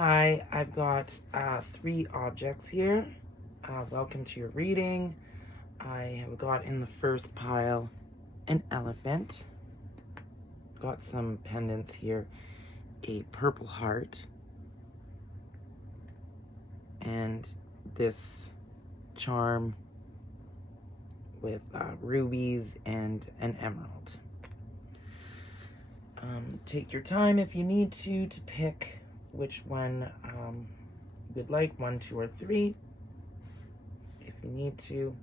Hi, I've got 3 objects here. Welcome to your reading. I have got in the first pile an elephant. Got some pendants here, a purple heart, and this charm with rubies and an emerald. Take your time if you need to pick which one you would like, 1, 2, or 3, if you need to.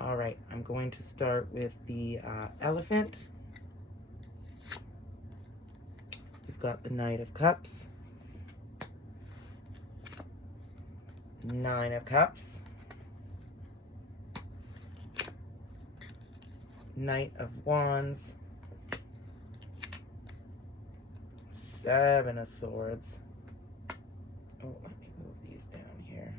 All right, I'm going to start with the elephant. We've got the Knight of Cups, 9 of Cups, Knight of Wands, 7 of Swords. Oh, let me move these down here.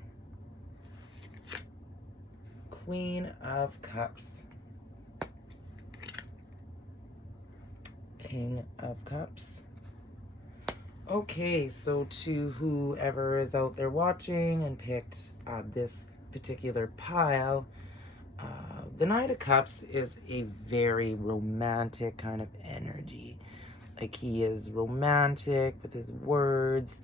Queen of Cups, King of Cups. Okay, so to whoever is out there watching and picked this particular pile, the Knight of Cups is a very romantic kind of energy. Like, he is romantic with his words,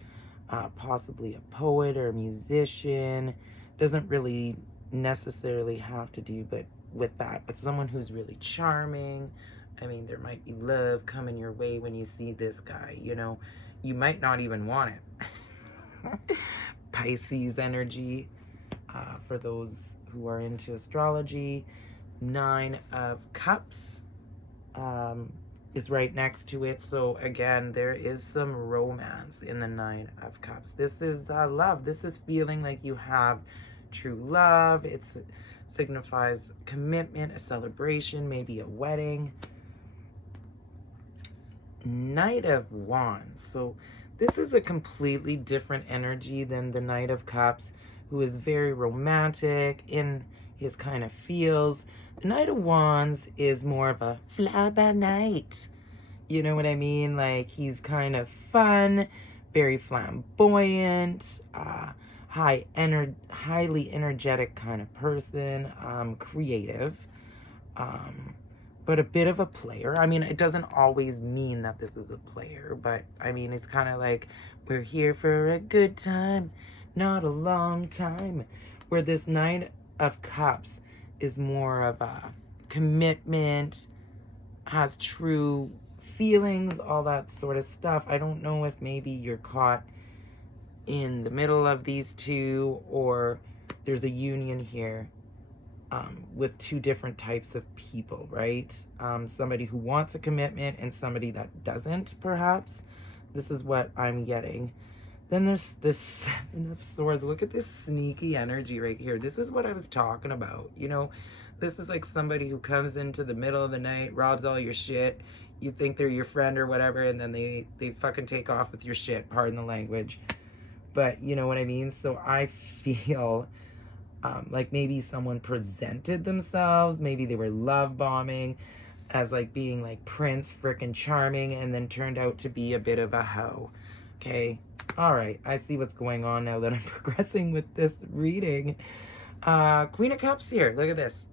possibly a poet or a musician. Doesn't really necessarily have to do with that, but someone who's really charming. I mean, there might be love coming your way when you see this guy, you know. You might not even want it. Pisces energy, for those who are into astrology. 9 of Cups is right next to it. So again, there is some romance in the 9 of Cups. This is love. This is feeling like you have true love. It signifies commitment, a celebration, maybe a wedding. Knight of Wands. So this is a completely different energy than the Knight of Cups, who is very romantic in his kind of feels. The Knight of Wands is more of a fly by night. You know what I mean? Like, he's kind of fun, very flamboyant, highly energetic kind of person, creative, but a bit of a player. I mean, it doesn't always mean that this is a player, but I mean, it's kind of like, we're here for a good time, not a long time. Where this Knight of Cups is more of a commitment, has true feelings, all that sort of stuff. I don't know if maybe you're caught in the middle of these two, or there's a union here with 2 different types of people, right? Somebody who wants a commitment and somebody that doesn't, perhaps. This is what I'm getting. Then there's this 7 of Swords. Look at this sneaky energy right here. This is what I was talking about. You know, this is like somebody who comes into the middle of the night, robs all your shit. You think they're your friend or whatever, and then they fucking take off with your shit, pardon the language. But you know what I mean? So I feel like maybe someone presented themselves, maybe they were love bombing as like being like Prince freaking charming, and then turned out to be a bit of a hoe. Okay, all right, I see what's going on now that I'm progressing with this reading. Queen of Cups here, look at this.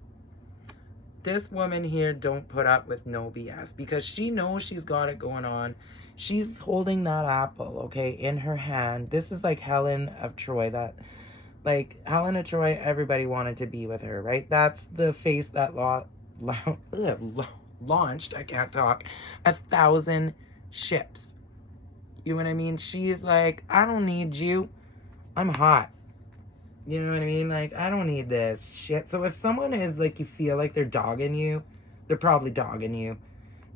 This woman here don't put up with no BS, because she knows she's got it going on. She's holding that apple, okay, in her hand. This is like Helen of Troy. That, like, Helen of Troy, everybody wanted to be with her, right? That's the face that launched, I can't talk, 1,000 ships. You know what I mean? She's like, I don't need you. I'm hot. You know what I mean? Like, I don't need this shit. So if someone is like, you feel like they're dogging you, they're probably dogging you.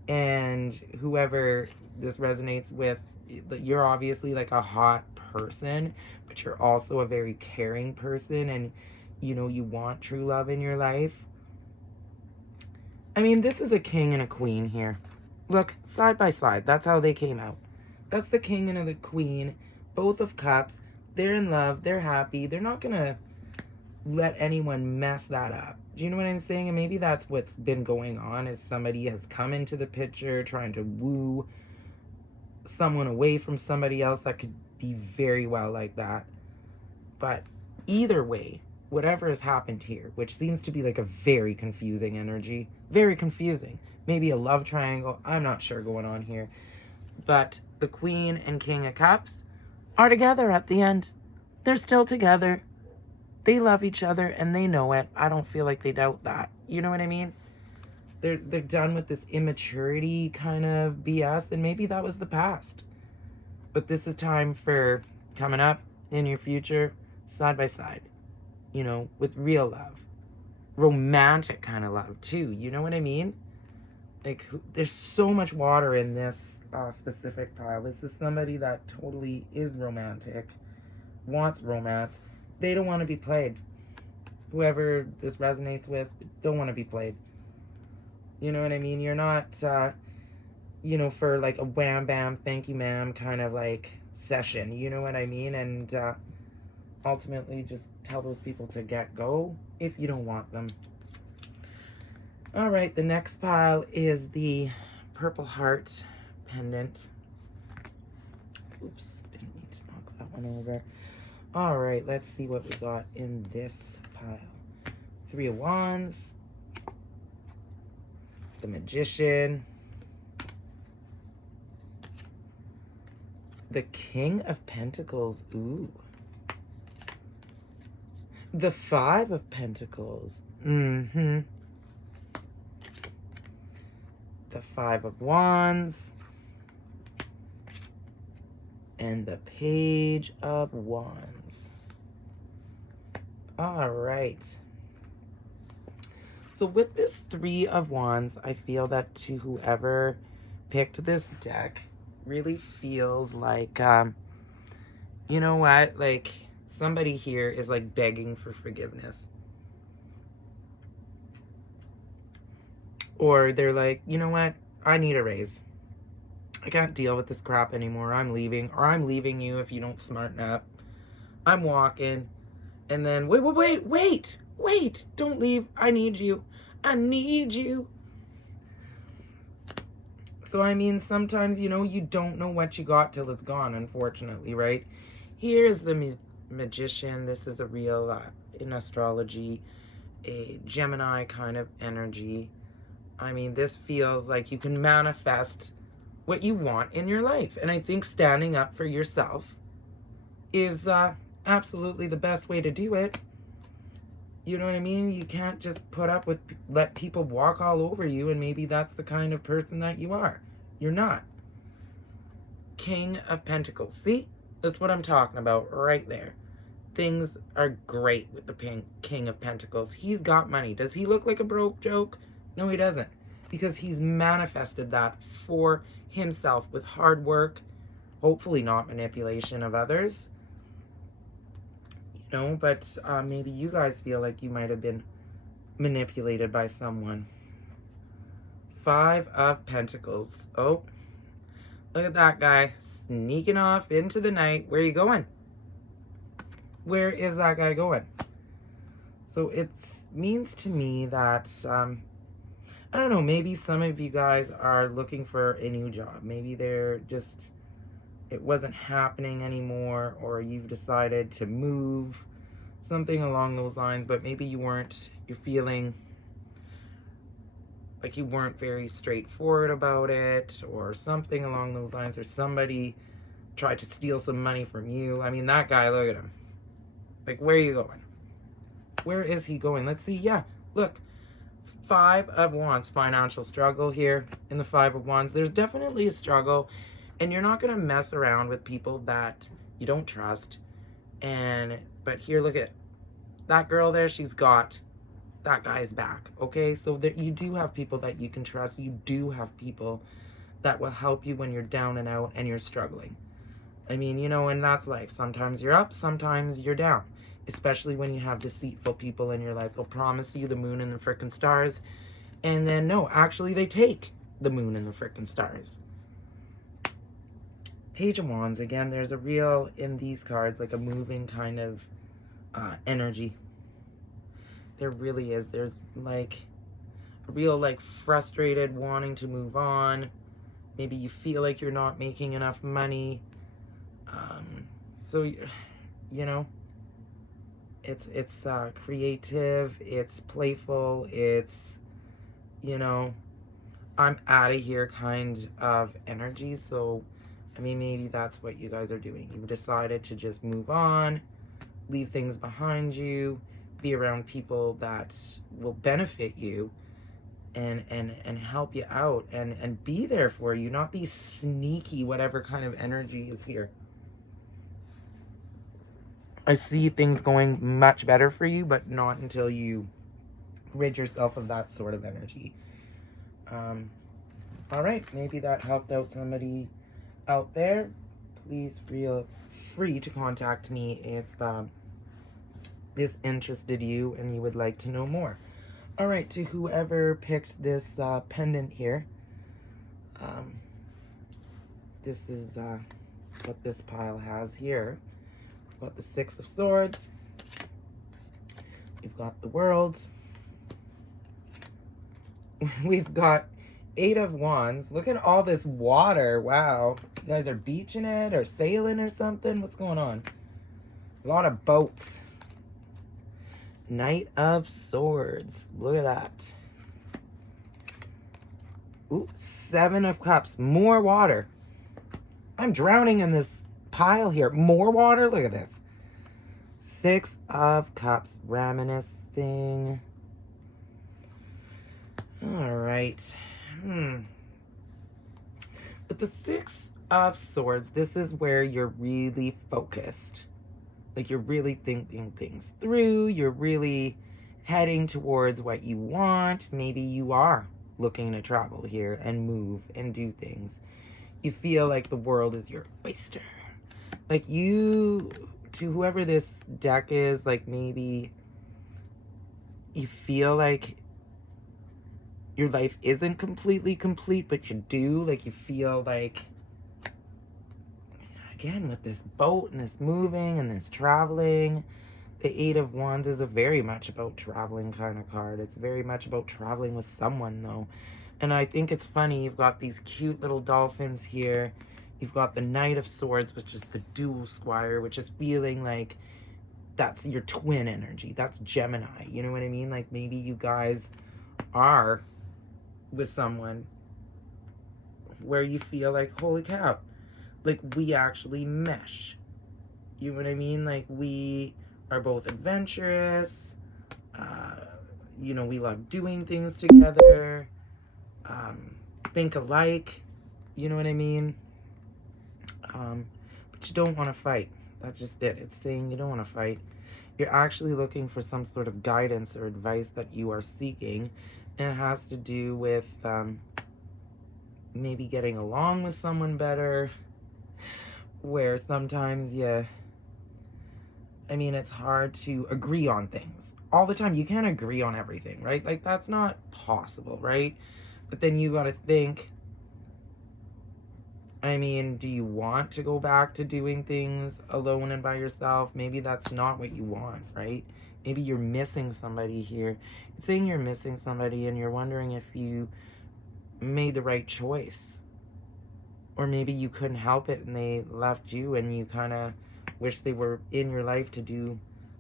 And whoever this resonates with, you're obviously like a hot person, but you're also a very caring person, and you know, you want true love in your life. I mean, this is a king and a queen here. Look, side by side. That's how they came out. That's the king and the queen, both of cups. They're in love. They're happy. They're not going to let anyone mess that up. Do you know what I'm saying? And maybe that's what's been going on, is somebody has come into the picture trying to woo someone away from somebody else. That could be very well like that. But either way, whatever has happened here, which seems to be like a very confusing energy, very confusing. Maybe a love triangle, I'm not sure going on here. But the Queen and King of Cups are together at the end. They're still together. They love each other and they know it. I don't feel like they doubt that. You know what I mean? They're done with this immaturity kind of BS, and maybe that was the past. But this is time for coming up in your future, side by side, you know, with real love. Romantic kind of love too, you know what I mean? Like, there's so much water in this specific pile. This is somebody that totally is romantic, wants romance. They don't want to be played. Whoever this resonates with don't want to be played. You know what I mean? You're not, you know, for like a wham bam, thank you ma'am kind of like session. You know what I mean? And ultimately just tell those people to go if you don't want them. All right, the next pile is the Purple Heart pendant. Oops, didn't mean to knock that one over. All right, let's see what we got in this pile. 3 of Wands, the Magician, the King of Pentacles, ooh, the 5 of Pentacles, the 5 of Wands, and the Page of Wands. All right. So with this 3 of Wands, I feel that to whoever picked this deck really feels like, you know what? Like, somebody here is like begging for forgiveness. Or they're like, you know what? I need a raise. I can't deal with this crap anymore. I'm leaving. Or I'm leaving you if you don't smarten up. I'm walking. And then, wait. Don't leave. I need you. I need you. So, I mean, sometimes, you know, you don't know what you got till it's gone, unfortunately, right? Here's the Magician. This is a real, in astrology, a Gemini kind of energy. I mean, this feels like you can manifest what you want in your life. And I think standing up for yourself is absolutely the best way to do it. You know what I mean? You can't just put up with, let people walk all over you, and maybe that's the kind of person that you are. You're not. King of Pentacles. See? That's what I'm talking about right there. Things are great with the King of Pentacles. He's got money. Does he look like a broke joke? No, he doesn't. Because he's manifested that for himself with hard work, hopefully not manipulation of others. You know, but maybe you guys feel like you might have been manipulated by someone. 5 of Pentacles. Oh, look at that guy sneaking off into the night. Where are you going? Where is that guy going? So it means to me that, I don't know, maybe some of you guys are looking for a new job. Maybe they're just, it wasn't happening anymore, or you've decided to move, something along those lines, but maybe you're feeling like you weren't very straightforward about it, or something along those lines, or somebody tried to steal some money from you. I mean, that guy, look at him. Like, where are you going? Where is he going? Let's see. Yeah, look. 5 of Wands, financial struggle here in the 5 of Wands. There's definitely a struggle, and you're not going to mess around with people that you don't trust. But here, look at that girl there. She's got that guy's back, okay? So you do have people that you can trust. You do have people that will help you when you're down and out and you're struggling. I mean, you know, and that's life. Sometimes you're up, sometimes you're down. Especially when you have deceitful people in your life. They'll promise you the moon and the frickin' stars. And then, no, actually they take the moon and the frickin' stars. Page of Wands, again, there's a real, in these cards, like a moving kind of energy. There really is. There's like a real, like, frustrated, wanting to move on. Maybe you feel like you're not making enough money. So, you know, it's creative, it's playful, it's, you know, I'm out of here kind of energy. So, I mean, maybe that's what you guys are doing. You've decided to just move on, leave things behind you, be around people that will benefit you and help you out and be there for you, not these sneaky whatever kind of energy is here. I see things going much better for you, but not until you rid yourself of that sort of energy. All right, maybe that helped out somebody out there. Please feel free to contact me if this interested you and you would like to know more. All right, to whoever picked this pendant here, this is what this pile has here. We've got the Six of Swords. We've got the World. We've got Eight of Wands. Look at all this water. Wow. You guys are beaching it or sailing or something? What's going on? A lot of boats. Knight of Swords. Look at that. Ooh, Seven of Cups. More water. I'm drowning in this pile here. More water? Look at this. Six of Cups. Reminiscing. All right. With the Six of Swords, this is where you're really focused. Like you're really thinking things through. You're really heading towards what you want. Maybe you are looking to travel here and move and do things. You feel like the world is your oyster. Like you, to whoever this deck is, like maybe you feel like your life isn't completely complete, but you do. Like you feel like, again, with this boat and this moving and this traveling, the Eight of Wands is a very much about traveling kind of card. It's very much about traveling with someone, though. And I think it's funny, you've got these cute little dolphins here. You've got the Knight of Swords, which is the dual squire, which is feeling like that's your twin energy. That's Gemini. You know what I mean? Like maybe you guys are with someone where you feel like, holy cow, like we actually mesh. You know what I mean? Like we are both adventurous. You know, we love doing things together. Think alike. You know what I mean? But you don't want to fight. That's just it. It's saying you don't want to fight. You're actually looking for some sort of guidance or advice that you are seeking. And it has to do with maybe getting along with someone better. Where sometimes I mean, it's hard to agree on things. All the time, you can't agree on everything, right? Like, that's not possible, right? But then you gotta think, I mean, do you want to go back to doing things alone and by yourself? Maybe that's not what you want, right? Maybe you're missing somebody here. It's saying you're missing somebody and you're wondering if you made the right choice. Or maybe you couldn't help it and they left you and you kind of wish they were in your life to do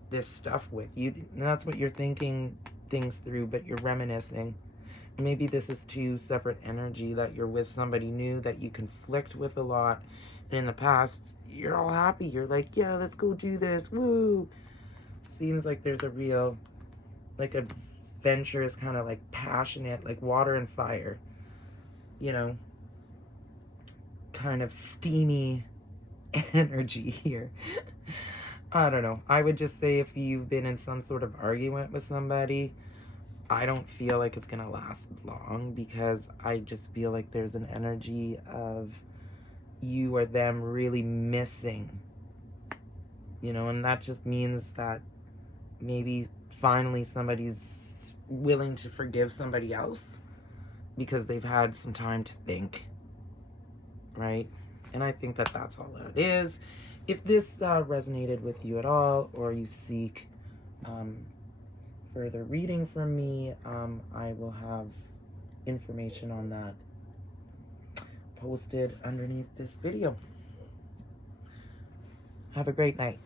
this stuff with you. And that's what you're thinking things through, but you're reminiscing. Maybe this is two separate energy, that you're with somebody new that you conflict with a lot. And in the past, you're all happy. You're like, yeah, let's go do this. Woo! Seems like there's a real, like, adventurous kind of like passionate, like water and fire, you know, kind of steamy energy here. I don't know. I would just say if you've been in some sort of argument with somebody, I don't feel like it's going to last long, because I just feel like there's an energy of you or them really missing, you know, and that just means that maybe finally somebody's willing to forgive somebody else because they've had some time to think, right? And I think that that's all that is. If this resonated with you at all, or you seek further reading from me, I will have information on that posted underneath this video. Have a great night.